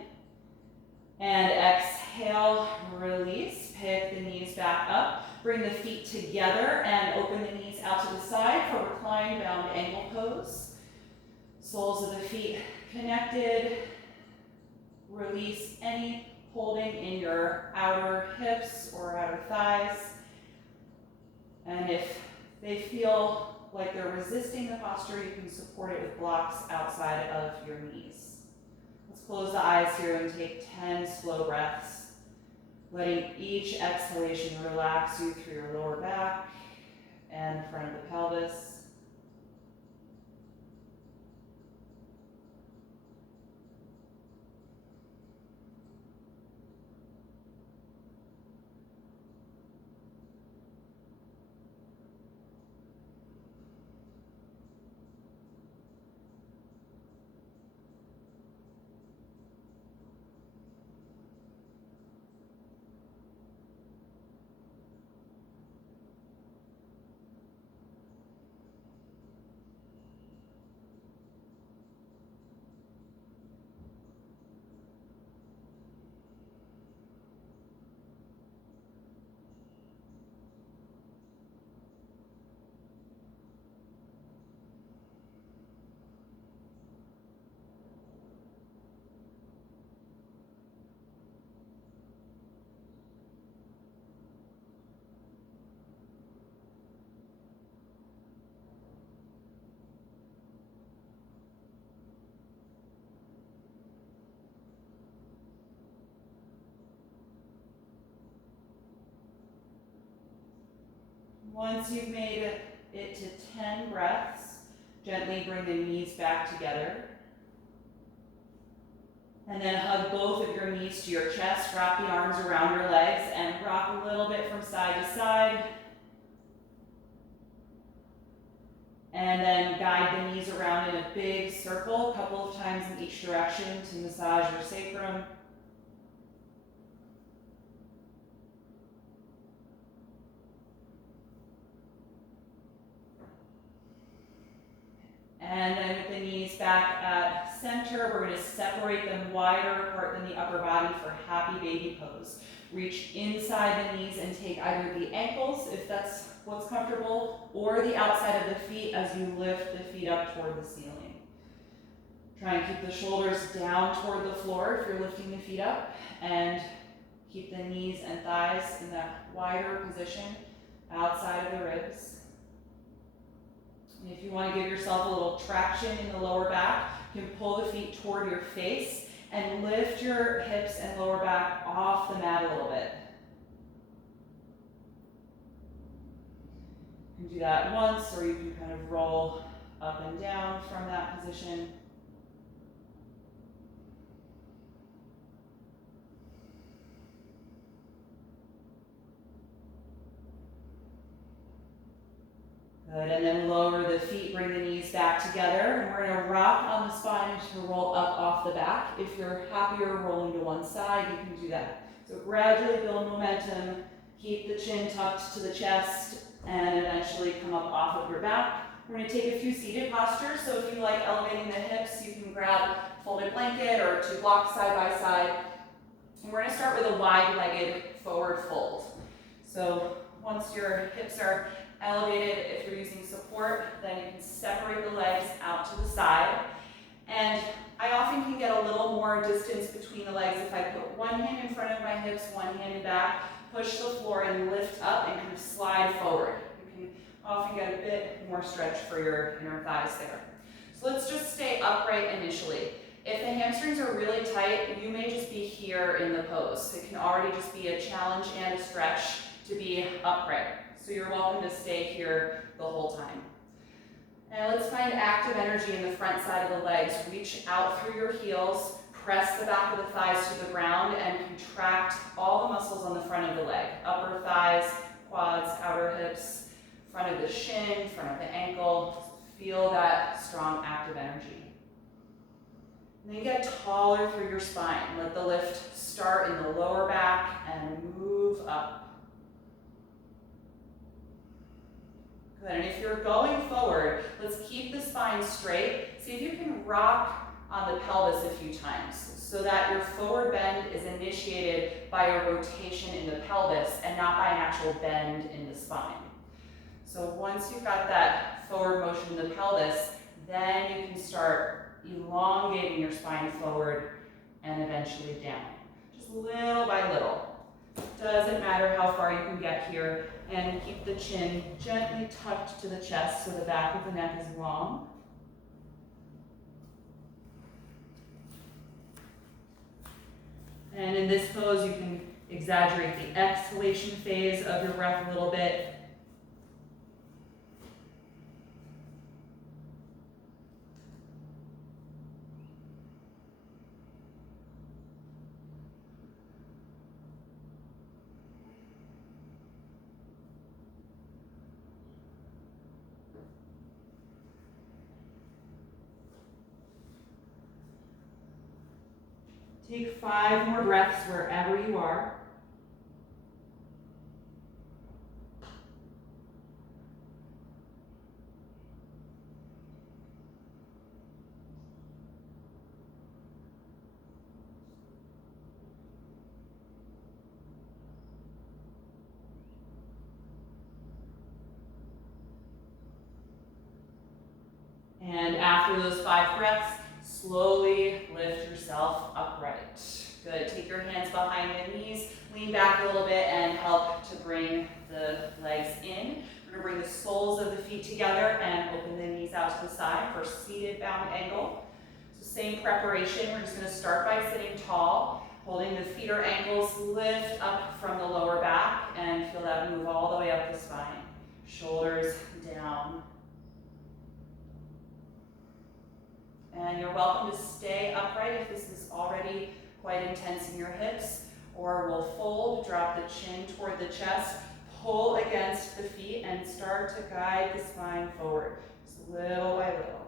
and exhale, release. Pick the knees back up. Bring the feet together and open the knees out to the side for reclined bound ankle pose. Soles of the feet connected. Release any holding in your outer hips or outer thighs. And if they feel like they're resisting the posture, you can support it with blocks outside of your knees. Let's close the eyes here and take 10 slow breaths, letting each exhalation relax you through your lower back and front of the pelvis. Once you've made it to 10 breaths, gently bring the knees back together. And then hug both of your knees to your chest, wrap the arms around your legs, and rock a little bit from side to side. And then guide the knees around in a big circle, a couple of times in each direction to massage your sacrum. And then with the knees back at center, we're going to separate them wider apart than the upper body for happy baby pose. Reach inside the knees and take either the ankles, if that's what's comfortable, or the outside of the feet as you lift the feet up toward the ceiling. Try and keep the shoulders down toward the floor if you're lifting the feet up, and keep the knees and thighs in that wider position outside of the ribs. And if you want to give yourself a little traction in the lower back, you can pull the feet toward your face and lift your hips and lower back off the mat a little bit. You can do that once, or you can kind of roll up and down from that position. Good, and then lower the feet, bring the knees back together, and we're gonna rock on the spine to roll up off the back. If you're happier rolling to one side, you can do that. So gradually build momentum, keep the chin tucked to the chest, and eventually come up off of your back. We're gonna take a few seated postures, so if you like elevating the hips, you can grab a folded blanket or two blocks side by side. And we're gonna start with a wide-legged forward fold. So once your hips are elevated, if you're using support, then you can separate the legs out to the side. And I often can get a little more distance between the legs if I put one hand in front of my hips, one hand in back, push the floor and lift up and kind of slide forward. You can often get a bit more stretch for your inner thighs there. So let's just stay upright initially. If the hamstrings are really tight, you may just be here in the pose. It can already just be a challenge and a stretch to be upright. So you're welcome to stay here the whole time. And let's find active energy in the front side of the legs. Reach out through your heels, press the back of the thighs to the ground, and contract all the muscles on the front of the leg. Upper thighs, quads, outer hips, front of the shin, front of the ankle. Feel that strong active energy. And then get taller through your spine. Let the lift start in the lower back and move up. Good, and if you're going forward, let's keep the spine straight. See if you can rock on the pelvis a few times so that your forward bend is initiated by a rotation in the pelvis and not by an actual bend in the spine. So once you've got that forward motion in the pelvis, then you can start elongating your spine forward and eventually down. Just little by little. Doesn't matter how far you can get here, and keep the chin gently tucked to the chest so the back of the neck is long. And in this pose, you can exaggerate the exhalation phase of your breath a little bit. Take 5 more breaths wherever you are. And after those 5 breaths, slowly lift yourself upright. Good, take your hands behind the knees, lean back a little bit and help to bring the legs in. We're gonna bring the soles of the feet together and open the knees out to the side for seated bound angle. So same preparation, we're just gonna start by sitting tall, holding the feet or ankles, lift up from the lower back and feel that move all the way up the spine. shoulders down. And you're welcome to stay upright if this is already quite intense in your hips, or we'll fold, drop the chin toward the chest, pull against the feet, and start to guide the spine forward, just little by little.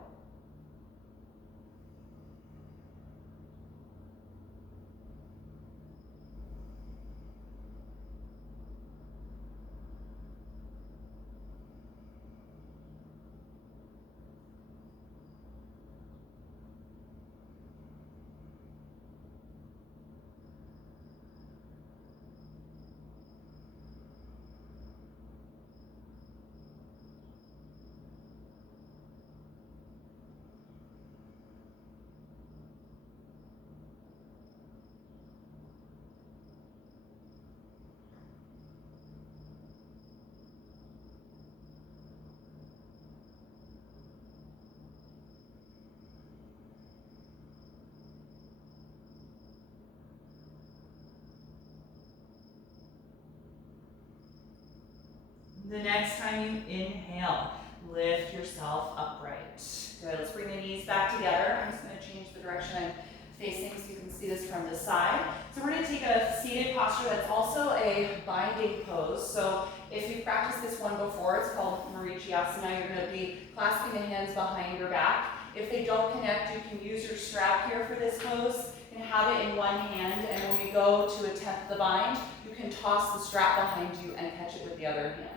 The next time you inhale, lift yourself upright. Good, let's bring the knees back together. I'm just gonna change the direction I'm facing so you can see this from the side. So we're gonna take a seated posture that's also a binding pose. So if you've practiced this one before, it's called Marichyasana. You're gonna be clasping the hands behind your back. If they don't connect, you can use your strap here for this pose. You can have it in one hand, and when we go to attempt the bind, you can toss the strap behind you and catch it with the other hand.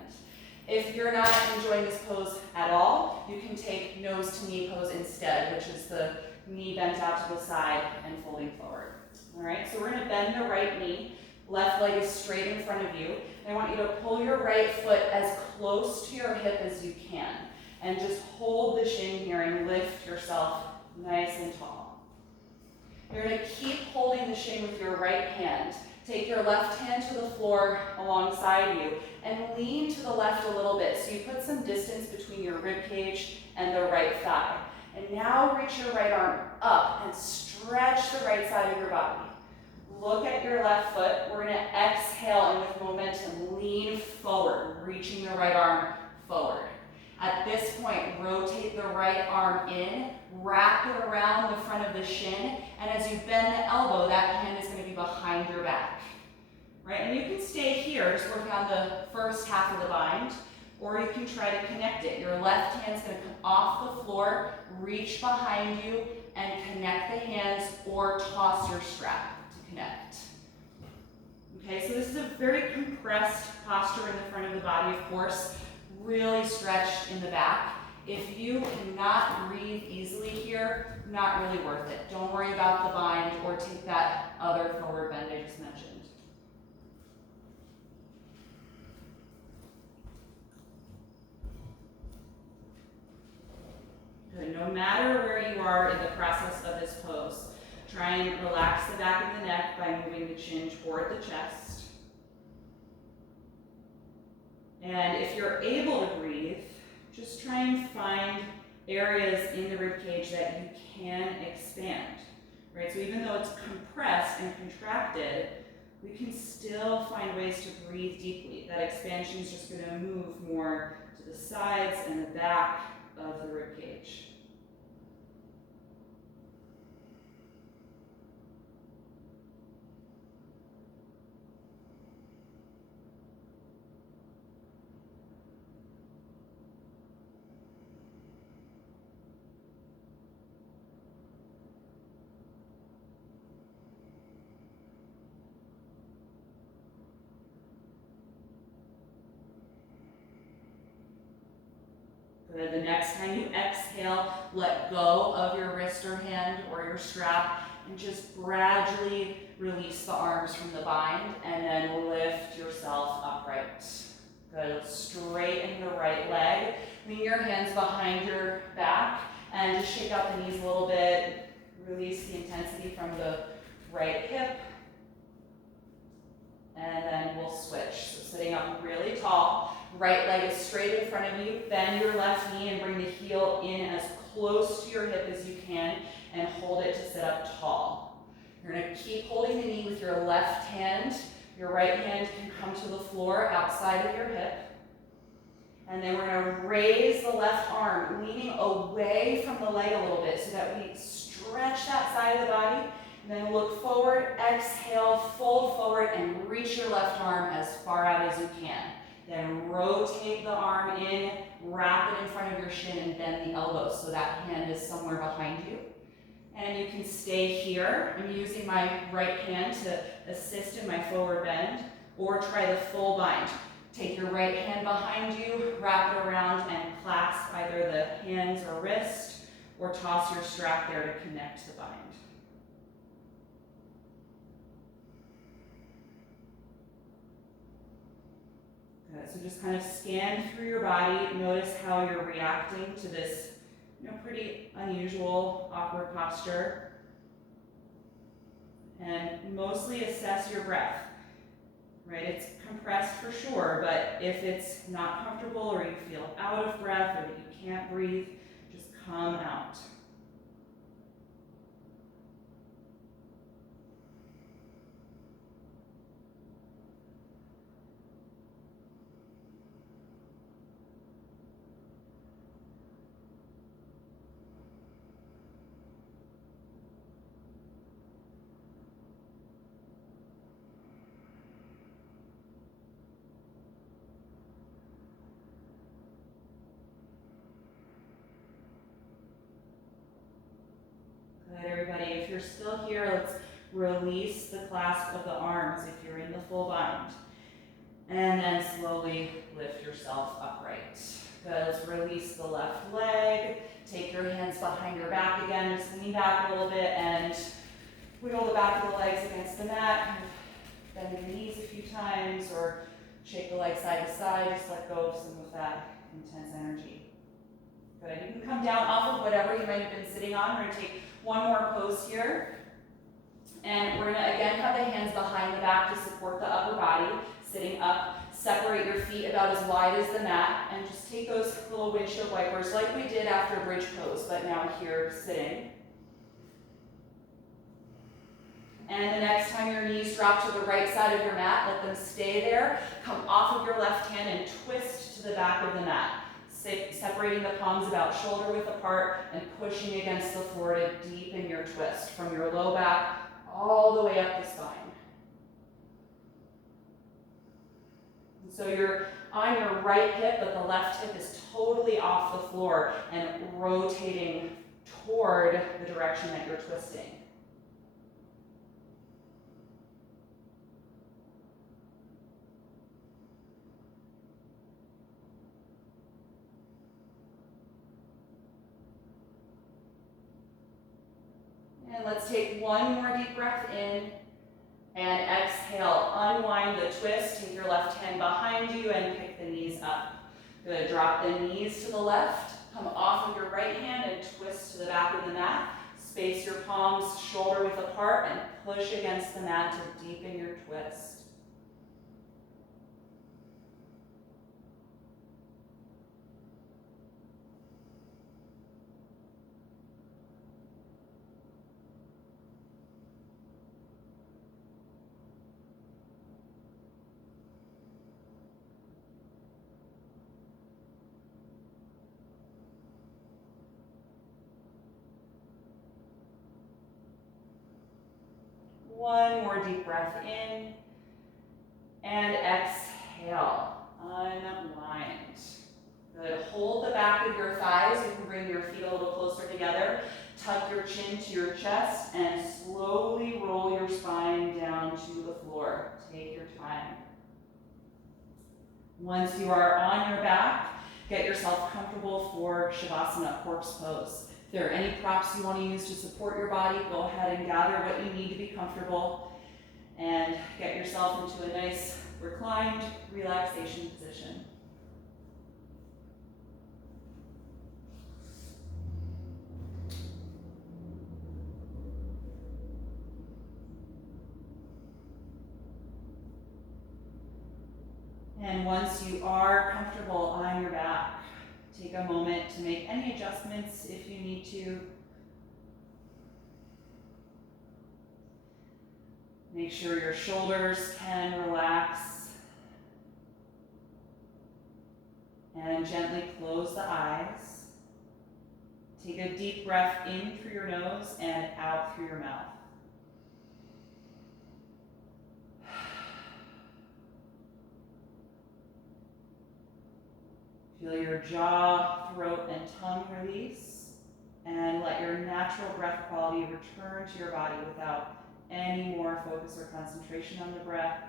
If you're not enjoying this pose at all, you can take nose to knee pose instead, which is the knee bent out to the side and folding forward. All right, so we're gonna bend the right knee, left leg is straight in front of you. I want you to pull your right foot as close to your hip as you can, and just hold the shin here and lift yourself nice and tall. You're gonna keep holding the shin with your right hand. Take your left hand to the floor alongside you and lean to the left a little bit. So you put some distance between your rib cage and the right thigh. And now reach your right arm up and stretch the right side of your body. Look at your left foot. We're gonna exhale and with momentum, lean forward, reaching the right arm forward. At this point, rotate the right arm in, wrap it around the front of the shin, and as you bend the elbow, that hand is going to be behind your back. Right? And you can stay here, just working on the first half of the bind, or you can try to connect it. Your left hand's going to come off the floor, reach behind you, and connect the hands, or toss your strap to connect. Okay, so this is a very compressed posture in the front of the body, of course. Really stretched in the back. If you cannot breathe easily here, not really worth it. Don't worry about the bind or take that other forward bend I just mentioned. Good. No matter where you are in the process of this pose, try and relax the back of the neck by moving the chin toward the chest. And if you're able to breathe, just try and find areas in the rib cage that you can expand, right? So even though it's compressed and contracted, we can still find ways to breathe deeply. That expansion is just going to move more to the sides and the back of the rib cage. Good. The next time you exhale, let go of your wrist or hand or your strap and just gradually release the arms from the bind and then lift yourself upright. Good. Straighten the right leg. Lean your hands behind your back and just shake out the knees a little bit. Release the intensity from the right hip. And then we'll switch. So sitting up really tall. Right leg is straight in front of you. Bend your left knee and bring the heel in as close to your hip as you can and hold it to sit up tall. You're going to keep holding the knee with your left hand. Your right hand can come to the floor outside of your hip. And then we're gonna raise the left arm, leaning away from the leg a little bit so that we stretch that side of the body. And then look forward, exhale, fold forward, and reach your left arm as far out as you can. Then rotate the arm in, wrap it in front of your shin, and bend the elbows so that hand is somewhere behind you. And you can stay here. I'm using my right hand to assist in my forward bend, or try the full bind. Take your right hand behind you, wrap it around, and clasp either the hands or wrist, or toss your strap there to connect the bind. Good, so just kind of scan through your body, notice how you're reacting to this, pretty unusual, awkward posture. And mostly assess your breath, right? It's compressed for sure, but if it's not comfortable or you feel out of breath or that you can't breathe, just come out. Good, everybody. If you're still here, let's release the clasp of the arms if you're in the full bind. And then slowly lift yourself upright. Good, let's release the left leg. Take your hands behind your back again. Just lean back a little bit and wiggle the back of the legs against the mat. Bend your knees a few times or shake the legs side to side. Just let go of some of that intense energy. Good, you can come down off of whatever you might have been sitting on. We're going to take one more pose here. And we're going to again have the hands behind the back to support the upper body. Sitting up, separate your feet about as wide as the mat, and just take those little windshield wipers like we did after bridge pose, but now here sitting. And the next time your knees drop to the right side of your mat, let them stay there. Come off of your left hand and twist to the back of the mat. Separating the palms about shoulder width apart and pushing against the floor to deepen your twist from your low back all the way up the spine. And so you're on your right hip, but the left hip is totally off the floor and rotating toward the direction that you're twisting. And let's take one more deep breath in and exhale. Unwind the twist. Take your left hand behind you and pick the knees up. Good. Drop the knees to the left. Come off of your right hand and twist to the back of the mat. Space your palms shoulder width apart and push against the mat to deepen your twist. One more deep breath in and exhale. Unwind. Good. Hold the back of your thighs. You can bring your feet a little closer together. Tuck your chin to your chest and slowly roll your spine down to the floor. Take your time. Once you are on your back, get yourself comfortable for Shavasana, corpse pose. If there are any props you want to use to support your body, go ahead and gather what you need to be comfortable and get yourself into a nice reclined relaxation position. And once you are comfortable on your back, take a moment to make any adjustments if you need to. Make sure your shoulders can relax. And gently close the eyes. Take a deep breath in through your nose and out through your mouth. Feel your jaw, throat, and tongue release, and let your natural breath quality return to your body without any more focus or concentration on the breath.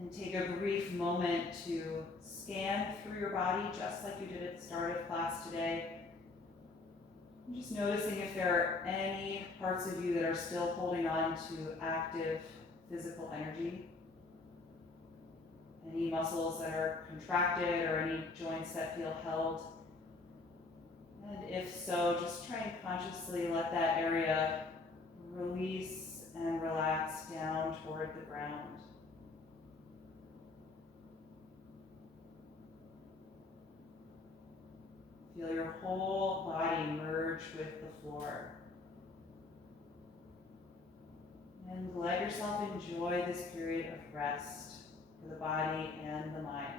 And take a brief moment to scan through your body just like you did at the start of class today. Just noticing if there are any parts of you that are still holding on to active physical energy. Any muscles that are contracted or any joints that feel held. And if so, just try and consciously let that area release and relax down toward the ground. Feel your whole body merge with the floor. And let yourself enjoy this period of rest for the body and the mind.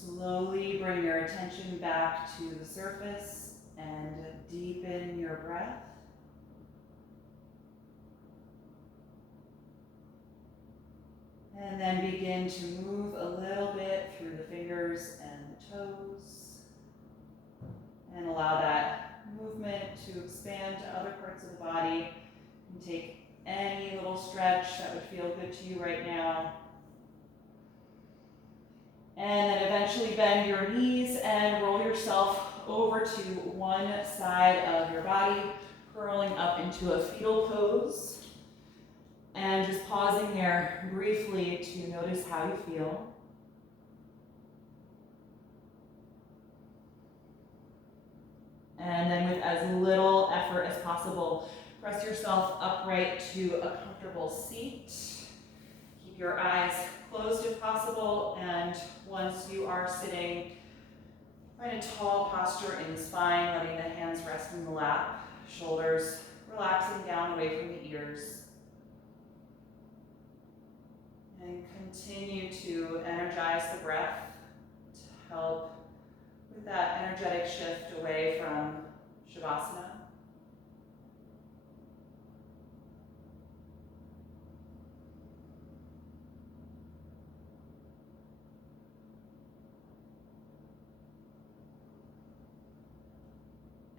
Slowly bring your attention back to the surface and deepen your breath. And then begin to move a little bit through the fingers and the toes. And allow that movement to expand to other parts of the body. And take any little stretch that would feel good to you right now. And then eventually bend your knees and roll yourself over to one side of your body, curling up into a fetal pose. And just pausing there briefly to notice how you feel. And then with as little effort as possible, press yourself upright to a comfortable seat. Keep your eyes closed if possible, and once you are sitting, find a tall posture in the spine, letting the hands rest in the lap, shoulders relaxing down away from the ears. And continue to energize the breath to help with that energetic shift away from Shavasana.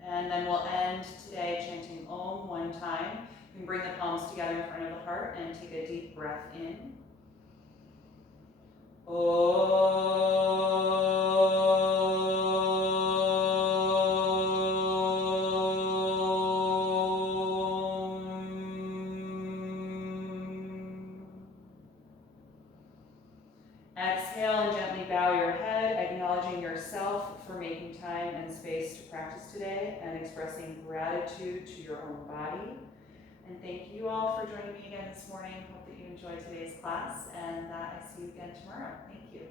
And then we'll end today chanting Om one time. You can bring the palms together in front of the heart and take a deep breath in. Exhale and gently bow your head, acknowledging yourself for making time and space to practice today and expressing gratitude to your own body. And thank you all for joining me again this morning. Hope that you enjoyed today's class, and I see you again tomorrow. Thank you.